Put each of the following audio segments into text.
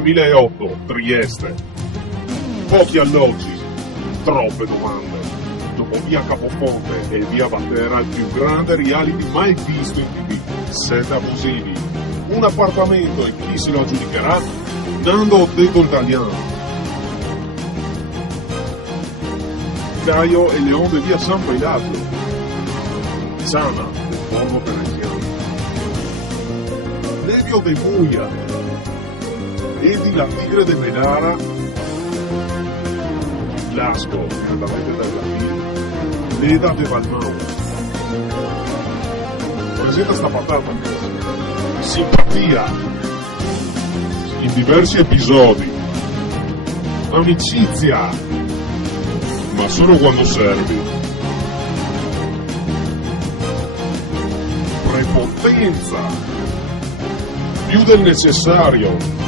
2008, Trieste. Pochi alloggi, troppe domande. Dopo via Capofonte e via Batera, il più grande reality mai visto in TV. 7 abusivi, un appartamento e chi se lo aggiudicherà? Nando Detto Italiano. Caio e Leon de via San Pelato. Sana del forno veneziano. Nevio de Muia. Edi la Tigre de Menara. Lasco, cantante della Latina. Leda de Balmao. Presenta sta patata. Simpatia. In diversi episodi. Amicizia. Ma solo quando servi. Prepotenza. Più del necessario.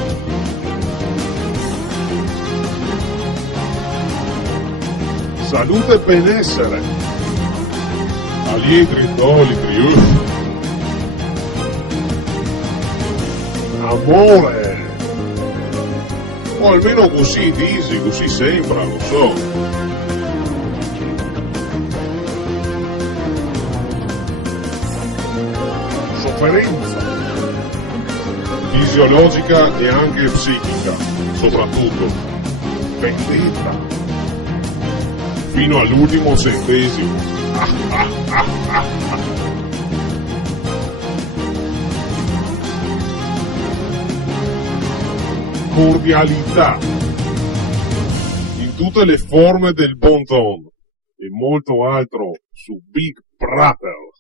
Salute e benessere. A litri, litri. Amore. O almeno così dici, così sembra, lo so. Sofferenza fisiologica e anche psichica, soprattutto vendetta fino all'ultimo centesimo. Cordialità in tutte le forme del bon ton e molto altro su Big Brother.